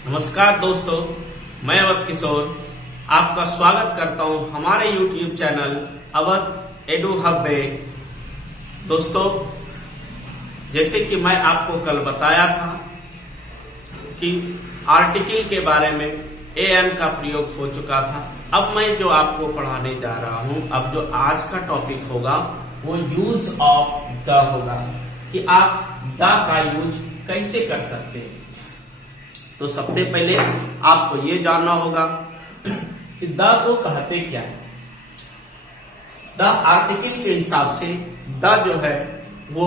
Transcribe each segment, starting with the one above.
नमस्कार दोस्तों, मैं अवध किशोर आपका स्वागत करता हूं हमारे YouTube channel Awadh edu hub में। दोस्तों, जैसे कि मैं आपको कल बताया था कि आर्टिकल के बारे में एन का प्रयोग हो चुका था। अब मैं जो आपको पढ़ाने जा रहा हूं, अब जो आज का टॉपिक होगा वो यूज ऑफ द होगा कि आप द का यूज कैसे कर सकते हैं। तो सबसे पहले आपको ये जानना होगा कि द को कहते क्या है। द आर्टिकल के हिसाब से द जो है वो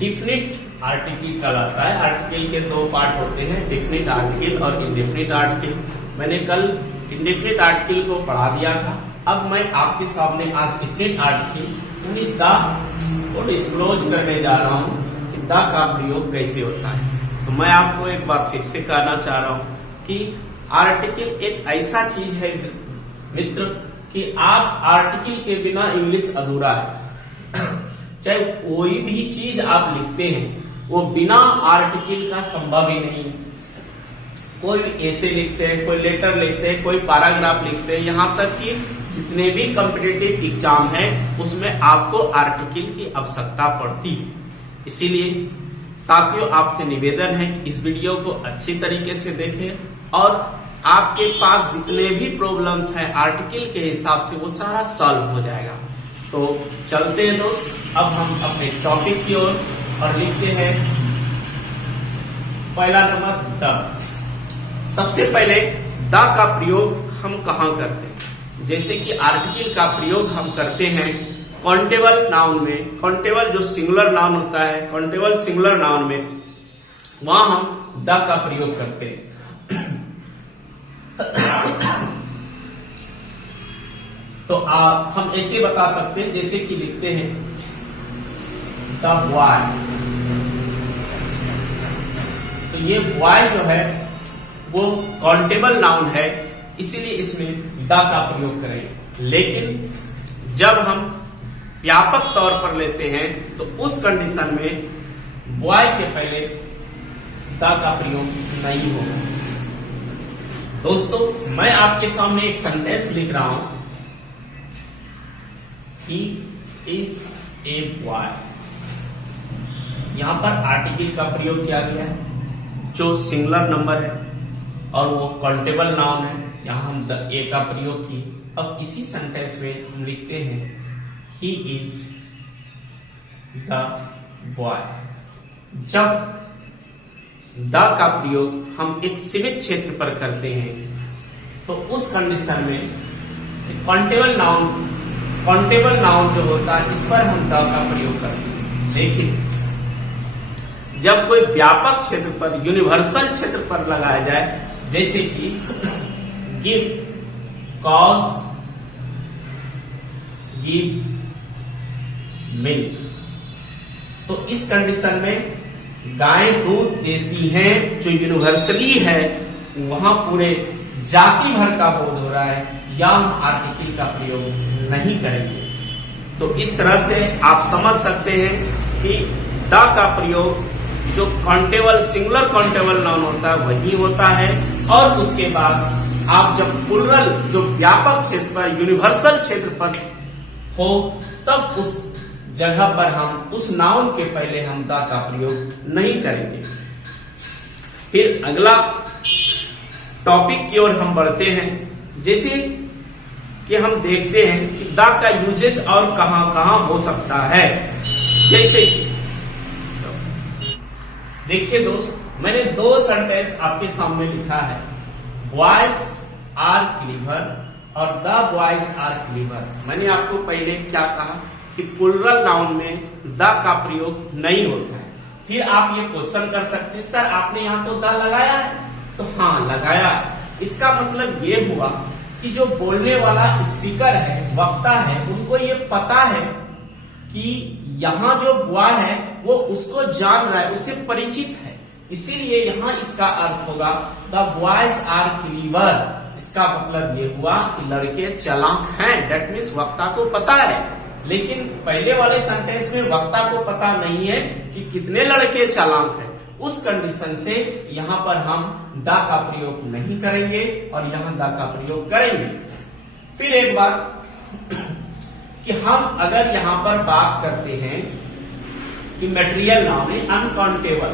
डिफिनिट आर्टिकल कहलाता है। आर्टिकल के दो पार्ट होते हैं, डिफिनिट आर्टिकल और इंडेफिनिट आर्टिकल। मैंने कल इंडेफिनिट आर्टिकल को पढ़ा दिया था। अब मैं आपके सामने आज डिफिनिट आर्टिकल यानी द को डिस्क्लोज करने जा रहा हूं कि द का प्रयोग कैसे होता है। तो मैं आपको एक बात फिर से कहना चाह रहा हूं कि आर्टिकल एक ऐसा चीज है मित्र कि आप आर्टिकल के बिना इंग्लिश अधूरा है। चाहे कोई भी चीज आप लिखते हैं वो बिना आर्टिकल का संभव ही नहीं है। कोई भी ऐसे लिखते हैं, कोई लेटर लिखते हैं, कोई पैराग्राफ लिखते हैं, यहाँ तक कि जितने भी कॉम्पिटिटिव एग्जाम है उसमें आपको आर्टिकल की आवश्यकता पड़ती है। इसीलिए साथियों, आपसे निवेदन है कि इस वीडियो को अच्छी तरीके से देखें और आपके पास जितने भी प्रॉब्लम्स हैं आर्टिकल के हिसाब से वो सारा सॉल्व हो जाएगा। तो चलते हैं दोस्त, अब हम अपने टॉपिक की ओर और लिखते हैं पहला नंबर द। सबसे पहले द का प्रयोग हम कहाँ करते हैं। जैसे कि आर्टिकल का प्रयोग हम करते हैं काउंटेबल नाउन में। काउंटेबल जो सिंगुलर नाउन होता है, काउंटेबल सिंगुलर नाउन में वहां हम द का प्रयोग करते हैं। तो हम ऐसे बता सकते हैं, जैसे कि लिखते हैं द बॉय। तो ये बॉय जो है वो काउंटेबल नाउन है, इसीलिए इसमें द का प्रयोग करें। लेकिन जब हम व्यापक तौर पर लेते हैं तो उस कंडीशन में बॉय के पहले द का प्रयोग नहीं होगा। दोस्तों, मैं आपके सामने एक सेंटेंस लिख रहा हूं, ही इज ए बॉय। यहां पर आर्टिकल का प्रयोग किया गया है जो सिंगुलर नंबर है और वो काउंटेबल नाउन है। यहां हम द ए का प्रयोग किए। अब इसी सेंटेंस में हम लिखते हैं He is the boy। जब द का प्रयोग हम एक सीमित क्षेत्र पर करते हैं तो उस कंडीशन में काउंटेबल नाउन जो होता है इस पर हम द का प्रयोग करते हैं। लेकिन जब कोई व्यापक क्षेत्र पर, यूनिवर्सल क्षेत्र पर लगाया जाए, जैसे कि गिव, कॉज, गिव, मिल्क, तो इस कंडीशन में गाय दूध देती हैं जो यूनिवर्सली है, वहां पूरे जाति भर का बोध हो रहा है, या हम आर्टिकल का प्रयोग नहीं करेंगे। तो इस तरह से आप समझ सकते हैं कि द का प्रयोग जो काउंटेबल, सिंगुलर काउंटेबल नाउन होता है वही होता है। और उसके बाद आप जब प्लुरल, जो व्यापक क्षेत्र पर, यूनिवर्सल क्षेत्र पर हो, तब उस जगह पर हम उस नाउन के पहले हम द का प्रयोग नहीं करेंगे। फिर अगला टॉपिक की ओर हम बढ़ते हैं। जैसे कि हम देखते हैं कि द का यूजेज और कहां कहां हो सकता है। जैसे कि देखिए दोस्त, मैंने दो सेंटेंस आपके सामने लिखा है, बॉयज आर क्लीवर और द बॉयज आर क्लीवर। मैंने आपको पहले क्या कहा कि प्लुरल नाउन में द का प्रयोग नहीं होता है। फिर आप ये क्वेश्चन कर सकते हैं, सर आपने यहाँ तो द लगाया है। तो हाँ, लगाया। इसका मतलब ये हुआ कि जो बोलने वाला स्पीकर है, वक्ता है, उनको ये पता है कि यहाँ जो बॉय है वो उसको जान रहा है, उससे परिचित है। इसीलिए यहाँ इसका अर्थ होगा द बॉयज आर क्लीवर। इसका मतलब ये हुआ कि लड़के चालाक हैं, दैट मीन्स वक्ता को पता है। लेकिन पहले वाले सेंटेंस में वक्ता को पता नहीं है कि कितने लड़के चालाक हैं। उस कंडीशन से यहाँ पर हम दा का प्रयोग नहीं करेंगे और यहां दा का प्रयोग करेंगे। फिर एक बात कि हम अगर यहां पर बात करते हैं कि मटेरियल नाउन है अनकाउंटेबल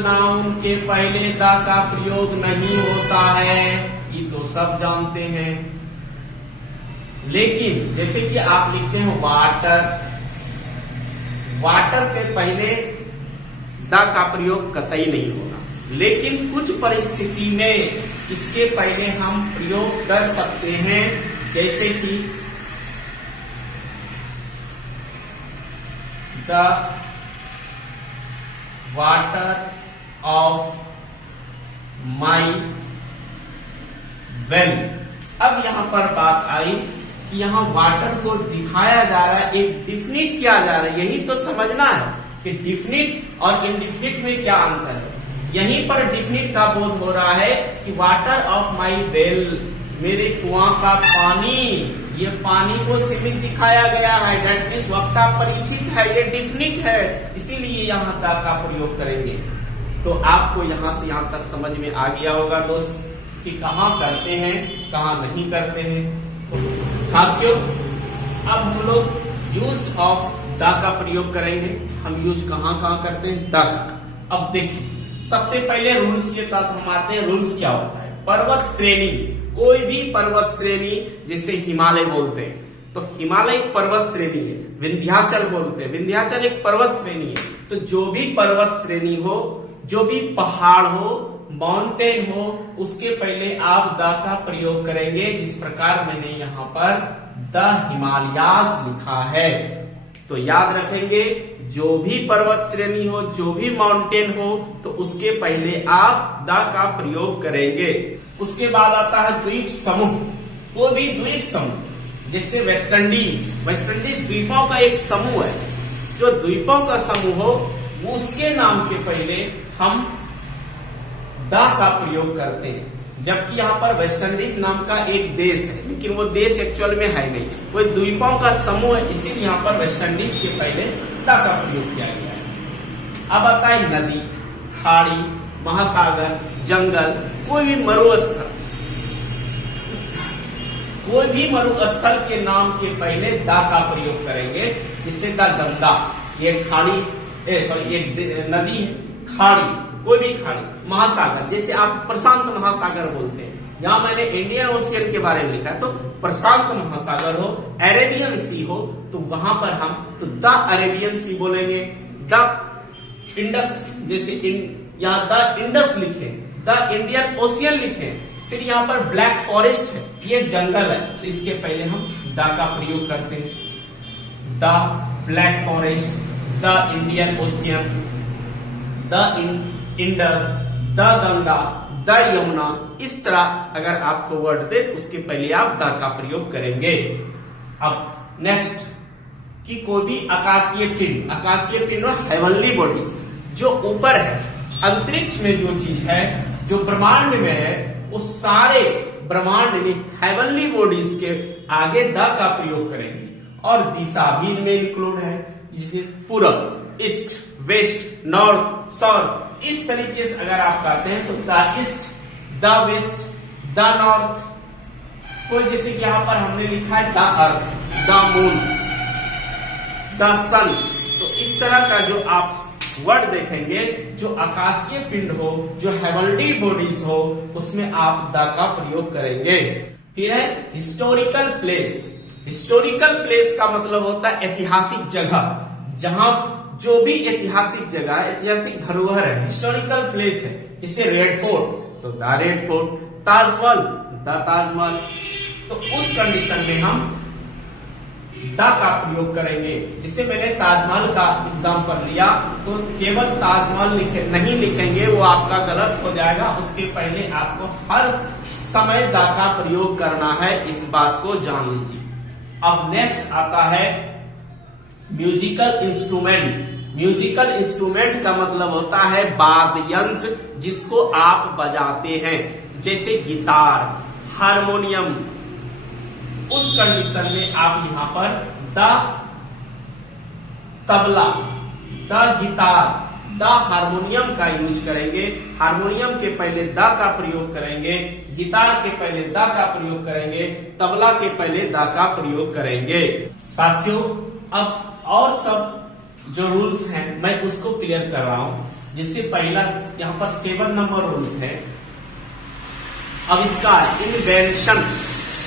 नाउन के पहले दा का प्रयोग नहीं होता है, ये तो सब जानते हैं। लेकिन जैसे कि आप लिखते हैं वाटर के पहले दा का प्रयोग कतई नहीं होगा, लेकिन कुछ परिस्थिति में इसके पहले हम प्रयोग कर सकते हैं, जैसे कि the water of my well. अब यहां पर बात आई कि यहां वाटर को दिखाया जा रहा है, एक डिफिनिट किया जा रहा है। यही तो समझना है कि डिफिनिट और इनडिफिनिट में क्या अंतर है। यहीं पर डिफिनिट का बोध हो रहा है कि वाटर ऑफ माई वेल, मेरे कुआं का पानी, ये पानी को सीमित दिखाया गया है, डेट मीन्स वक्ता परिचित है, ये डिफिनिट है, इसीलिए यहां दा का प्रयोग करेंगे। तो आपको यहां से यहां तक समझ में आ गया होगा दोस्त कि कहां करते हैं कहां नहीं करते हैं। तो साथियों, अब हम लोग यूज ऑफ दा का प्रयोग करेंगे। हम यूज कहां कहां करते हैं, दा का। अब देखिए, सबसे पहले रूल्स के तहत हम आते हैं। रूल्स क्या होता है, पर्वत श्रेणी, कोई भी पर्वत श्रेणी, जिसे हिमालय बोलते हैं तो हिमालय एक पर्वत श्रेणी है। विंध्याचल बोलते हैं, विंध्याचल एक पर्वत श्रेणी है। तो जो भी पर्वत श्रेणी हो, जो भी पहाड़ हो, माउंटेन हो, उसके पहले आप द का प्रयोग करेंगे, जिस प्रकार मैंने यहाँ पर द हिमालयास लिखा है। तो याद रखेंगे, जो भी पर्वत श्रेणी हो, जो भी माउंटेन हो, तो उसके पहले आप द का प्रयोग करेंगे। उसके बाद आता है द्वीप समूह। वो भी द्वीप समूह, जैसे वेस्ट इंडीज, वेस्ट इंडीज द्वीपों का एक समूह है। जो द्वीपों का समूह हो, उसके नाम के पहले हम द का प्रयोग करते हैं। जबकि यहाँ पर वेस्ट इंडीज नाम का एक देश है, लेकिन वो देश एक्चुअल में है नहीं, वो द्वीपों का समूह है, इसीलिए यहाँ पर वेस्ट इंडीज के पहले द का प्रयोग किया गया है। अब आता है नदी, खाड़ी, महासागर, जंगल, कोई भी मरुस्थल, कोई भी मरुस्थल के नाम के पहले द का प्रयोग करेंगे। इससे द गंगा, ये खाड़ी, एक नदी है, खाड़ी, कोई भी खाड़ी, महासागर, जैसे आप प्रशांत महासागर बोलते हैं, यहां मैंने इंडियन ओशियन के बारे में लिखा है, तो प्रशांत महासागर हो, अरेबियन सी हो, तो वहां पर हम तो द अरेबियन सी बोलेंगे। द इंडस, जैसे यहाँ द इंडस लिखे, द इंडियन ओशियन लिखे। फिर यहाँ पर ब्लैक फॉरेस्ट है, ये जंगल है, तो इसके पहले हम द का प्रयोग करते हैं। The black forest, the Indian ocean, the Indus, the Ganga, the Yamuna. इस तरह अगर आपको वर्ड दे तो उसके पहले आप द का प्रयोग करेंगे। अब नेक्स्ट कि कोई भी आकाशीय पिंड, आकाशीय पिंड हेवनली बॉडीज, जो ऊपर है, अंतरिक्ष में जो चीज है, जो ब्रह्मांड में है, उस सारे ब्रह्मांड में हेवनली बॉडीज के आगे द का प्रयोग करेंगे। और दिशा भी इनमें इंक्लूड है, जिसे पूरब, ईस्ट, वेस्ट, नॉर्थ, साउथ, इस तरीके से अगर आप कहते हैं तो the east, the west, the north. कोई जैसे कि यहां पर हमने लिखा है the earth, the moon, the sun. तो इस तरह का जो आप वर्ड देखेंगे, जो आकाशीय पिंड हो, जो हेवनली बॉडीज हो, उसमें आप द का प्रयोग करेंगे। फिर है हिस्टोरिकल प्लेस। हिस्टोरिकल प्लेस का मतलब होता है ऐतिहासिक जगह, जहां जो भी ऐतिहासिक जगह, ऐतिहासिक धरोहर है, हिस्टोरिकल प्लेस है। जैसे रेड फोर्ट, तो the red fort, Taj Mahal, the Taj Mahal. तो उस कंडीशन में हम द का प्रयोग करेंगे। जिसे मैंने ताजमहल का एग्जाम्पल लिया, तो केवल ताजमहल नहीं लिखेंगे, वो आपका गलत हो जाएगा। उसके पहले आपको हर समय द का प्रयोग करना है, इस बात को जान लीजिए। अब नेक्स्ट आता है म्यूजिकल इंस्ट्रूमेंट। म्यूजिकल इंस्ट्रूमेंट का मतलब होता है वाद्य यंत्र, जिसको आप बजाते हैं, जैसे गिटार, हारमोनियम। उस कंडीशन में आप यहां पर the tabla, the guitar, the harmonium का यूज करेंगे। हारमोनियम के पहले द का प्रयोग करेंगे, गिटार के पहले द का प्रयोग करेंगे, तबला के पहले द का प्रयोग करेंगे। साथियों, अब और सब जो रूल्स हैं मैं उसको क्लियर कर रहा हूं। जिससे पहला यहाँ पर 7 नंबर रूल्स है। अब इसका इन्वेंशन,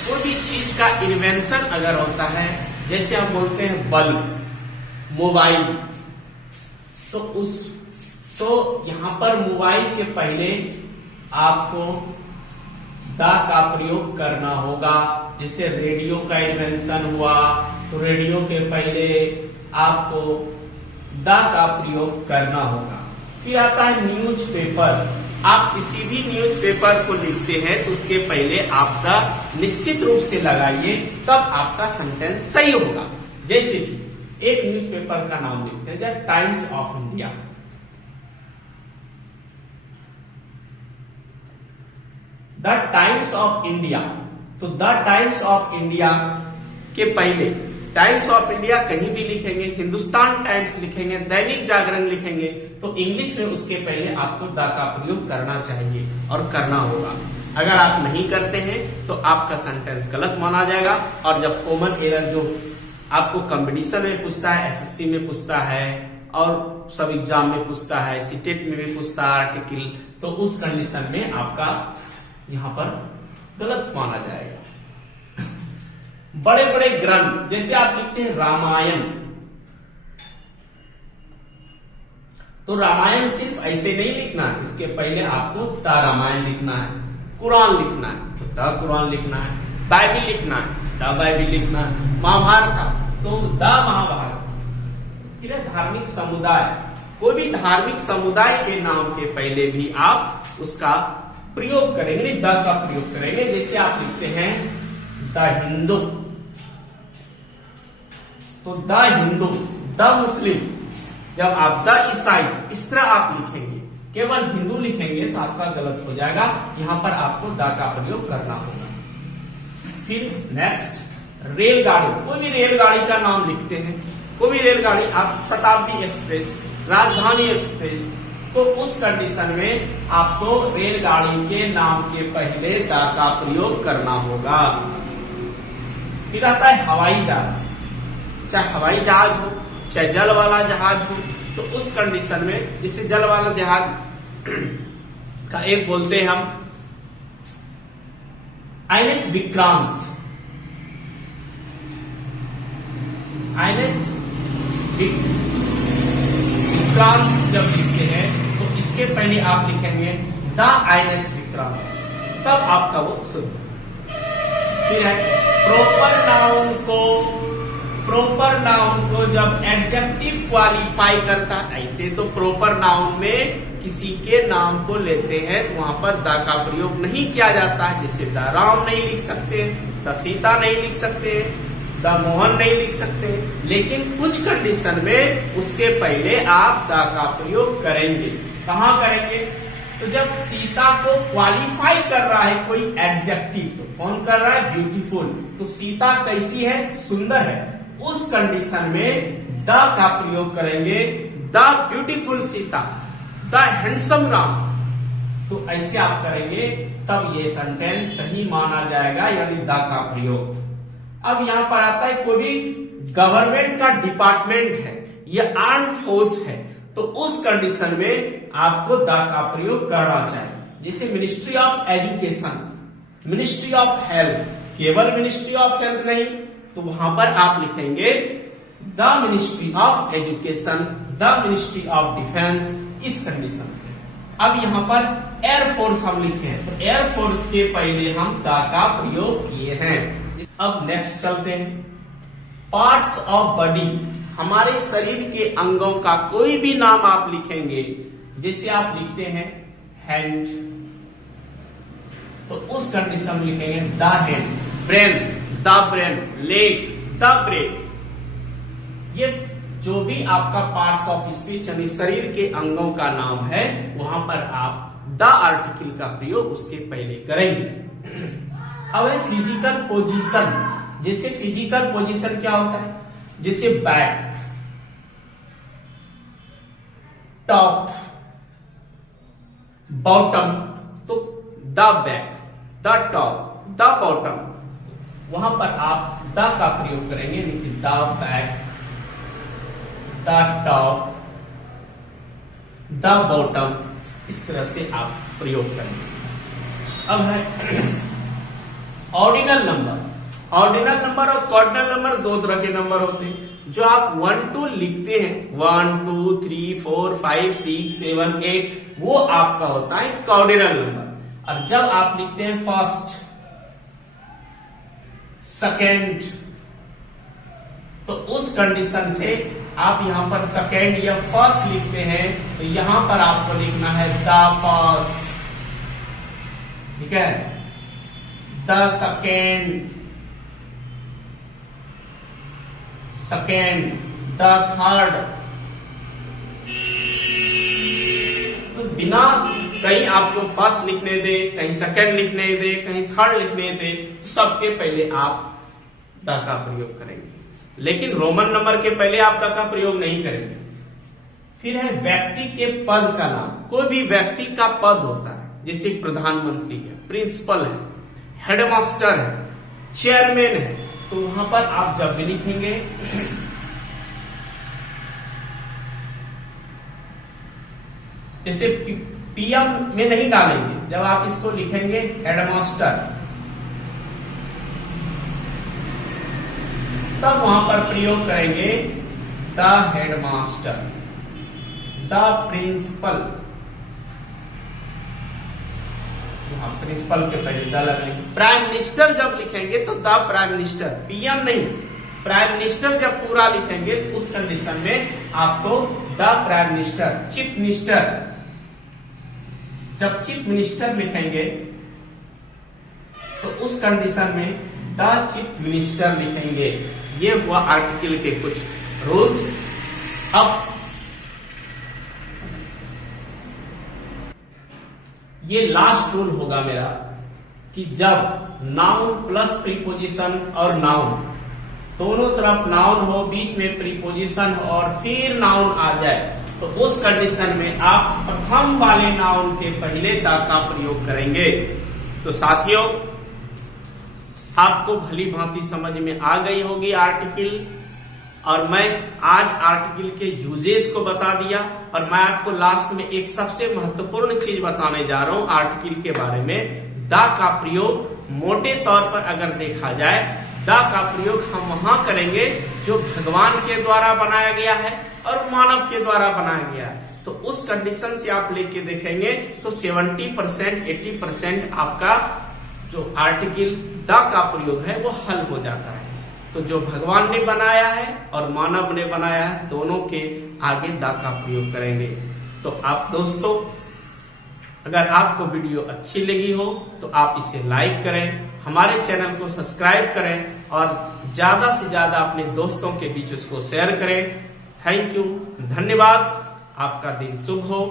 कोई भी चीज का इन्वेंशन अगर होता है, जैसे हम बोलते हैं बल्ब, मोबाइल, तो यहां पर मोबाइल के पहले आपको द का प्रयोग करना होगा। जैसे रेडियो का इन्वेंशन हुआ तो रेडियो के पहले आपको द का प्रयोग करना होगा। फिर आता है न्यूज़पेपर। आप किसी भी न्यूज़पेपर को लिखते हैं तो उसके पहले आपका निश्चित रूप से लगाइए, तब आपका सेंटेंस सही होगा। जैसे कि एक न्यूज़पेपर का नाम लिखते हैं, the times of India. The times of India, तो द टाइम्स ऑफ इंडिया के पहले टाइम्स ऑफ इंडिया कहीं भी लिखेंगे, हिंदुस्तान टाइम्स लिखेंगे, दैनिक जागरण लिखेंगे, तो इंग्लिश में उसके पहले आपको द का प्रयोग करना चाहिए और करना होगा। अगर आप नहीं करते हैं तो आपका सेंटेंस गलत माना जाएगा। और जब कॉमन एरर जो आपको कंपटीशन में पूछता है, एसएससी में पूछता है और सब एग्जाम में पूछता है, सीटेट में भी पूछता है आर्टिकल, तो उस कंडीशन में आपका यहां पर गलत माना जाएगा। बड़े बड़े ग्रंथ, जैसे आप लिखते हैं रामायण, तो रामायण सिर्फ ऐसे नहीं लिखना है, इसके पहले आपको द रामायण लिखना है। कुरान लिखना है तो द कुरान लिखना है, बाइबिल लिखना है द बाइबिल लिखना है, महाभारत तो द महाभारत। फिर धार्मिक समुदाय, कोई भी धार्मिक समुदाय के नाम के पहले भी आप उसका प्रयोग करेंगे, द का प्रयोग करेंगे। जैसे आप लिखते हैं द हिंदू, तो द हिंदू, द मुस्लिम। जब आप द ईसाई इस तरह आप लिखेंगे, केवल हिंदू लिखेंगे तो आपका गलत हो जाएगा। यहां पर आपको द का प्रयोग करना होगा। फिर नेक्स्ट, रेलगाड़ी, कोई भी रेलगाड़ी का नाम लिखते हैं, कोई भी रेलगाड़ी, आप शताब्दी एक्सप्रेस, राजधानी एक्सप्रेस, तो उस कंडीशन में आपको रेलगाड़ी के नाम के पहले द का प्रयोग करना होगा। फिर आता है हवाई जहाज, चाहे हवाई जहाज हो चाहे जल वाला जहाज हो, तो उस कंडीशन में, जिससे जल वाला जहाज का एक बोलते हैं हम आईएनएस विक्रांत। आईएनएस विक्रांत जब लिखते हैं तो इसके पहले आप लिखेंगे द आईएनएस विक्रांत, तब आपका वो शुद्ध। फिर है प्रॉपर नाउन को जब एडजेक्टिव क्वालिफाई करता है, ऐसे तो प्रॉपर नाउन में किसी के नाम को लेते हैं तो वहां पर द का प्रयोग नहीं किया जाता है। जैसे द राम नहीं लिख सकते, द सीता नहीं लिख सकते, द मोहन नहीं लिख सकते, लेकिन कुछ कंडीशन में उसके पहले आप द का प्रयोग करेंगे। कहां करेंगे? तो जब सीता को क्वालिफाई कर रहा है कोई एडजेक्टिव, तो कौन कर रहा है? ब्यूटीफुल। तो सीता कैसी है? सुंदर है। उस कंडीशन में द का प्रयोग करेंगे, the beautiful Sita, the handsome Ram. तो ऐसे आप करेंगे तब ये सेंटेंस सही माना जाएगा, यानी द का प्रयोग। अब यहां पर आता है कोई भी गवर्नमेंट का डिपार्टमेंट है या आर्म फोर्स है, तो उस कंडीशन में आपको द का प्रयोग करना चाहिए। जैसे ministry of education, ministry of health, केवल मिनिस्ट्री ऑफ हेल्थ नहीं, तो वहां पर आप लिखेंगे the ministry of education, the ministry of defence, इस कंडीशन से। अब यहां पर एयरफोर्स हम लिखे हैं, तो एयरफोर्स के पहले हम द का प्रयोग किए हैं। अब नेक्स्ट चलते हैं, पार्ट्स ऑफ बॉडी, हमारे शरीर के अंगों का कोई भी नाम आप लिखेंगे, जैसे आप लिखते हैं हैंड, तो उस कंडीशन में लिखेंगे the hand, brain, the brain, leg, the brain. ये जो भी आपका पार्ट्स ऑफ स्पीच यानी शरीर के अंगों का नाम है, वहां पर आप द आर्टिकल का प्रयोग उसके पहले करेंगे। अब है फिजिकल पोजीशन, जैसे फिजिकल पोजीशन क्या होता है? जैसे बैक, टॉप, बॉटम, तो the back, the top, the bottom, वहां पर आप द का प्रयोग करेंगे, यानी कि the back, the top, the bottom, इस तरह से आप प्रयोग करेंगे। अब है ऑर्डिनल नंबर। ऑर्डिनल नंबर और कार्डिनल नंबर दो तरह के नंबर होते हैं। जो आप 1 2 लिखते हैं, 1 2 3 4 5 6 7 8, वो आपका होता है कार्डिनल नंबर। और जब आप लिखते हैं फर्स्ट, सेकेंड, तो उस कंडीशन से आप यहां पर सेकेंड या फर्स्ट लिखते हैं, तो यहां पर आपको लिखना है द फर्स्ट, ठीक है, the second, second, the third. तो बिना कहीं आपको फर्स्ट लिखने दे, कहीं सेकेंड लिखने दे, कहीं थर्ड लिखने दे, तो सबके पहले आप द का प्रयोग करेंगे। लेकिन रोमन नंबर के पहले आप द का प्रयोग नहीं करेंगे। फिर है व्यक्ति के पद का नाम। कोई भी व्यक्ति का पद होता है, जैसे प्रधानमंत्री है, प्रिंसिपल है, हेडमास्टर है, चेयरमैन है, तो वहां पर आप जब भी लिखेंगे जैसे पीएम में नहीं डालेंगे, जब आप इसको लिखेंगे हेडमास्टर, तब वहां पर प्रयोग करेंगे the headmaster, the principal, principal के पहले द लगेंगे। प्राइम मिनिस्टर जब लिखेंगे तो द प्राइम मिनिस्टर, पीएम नहीं, प्राइम मिनिस्टर जब पूरा लिखेंगे तो उस कंडीशन में आपको the prime minister, chief minister, जब चीफ मिनिस्टर लिखेंगे तो उस कंडीशन में द चीफ मिनिस्टर लिखेंगे। ये हुआ आर्टिकल के कुछ रूल्स। अब ये लास्ट रूल होगा मेरा कि जब नाउन प्लस प्रीपोजिशन और नाउन दोनों तरफ नाउन हो, बीच में प्रीपोजिशन और फिर नाउन आ जाए, तो उस कंडीशन में आप प्रथम वाले नाउन के पहले द का प्रयोग करेंगे। तो साथियों, आपको भली भांति समझ में आ गई होगी आर्टिकल, और मैं आज आर्टिकल के यूजेस को बता दिया, और मैं आपको लास्ट में एक सबसे महत्वपूर्ण चीज बताने जा रहा हूं आर्टिकल के बारे में। द का प्रयोग मोटे तौर पर अगर देखा जाए, द का प्रयोग हम वहां करेंगे जो भगवान के द्वारा बनाया गया है और मानव के द्वारा बनाया गया है। तो उस कंडीशन से आप लेके देखेंगे तो 70% 80% आपका जो आर्टिकल द का प्रयोग है वो हल हो जाता है। तो जो भगवान ने बनाया है और मानव ने बनाया है, दोनों के आगे द का प्रयोग करेंगे। तो आप दोस्तों, अगर आपको वीडियो अच्छी लगी हो तो आप इसे लाइक करें, हमारे चैनल को सब्सक्राइब करें और ज्यादा से ज्यादा अपने दोस्तों के बीच उसको शेयर करें। थैंक यू, धन्यवाद। आपका दिन शुभ हो।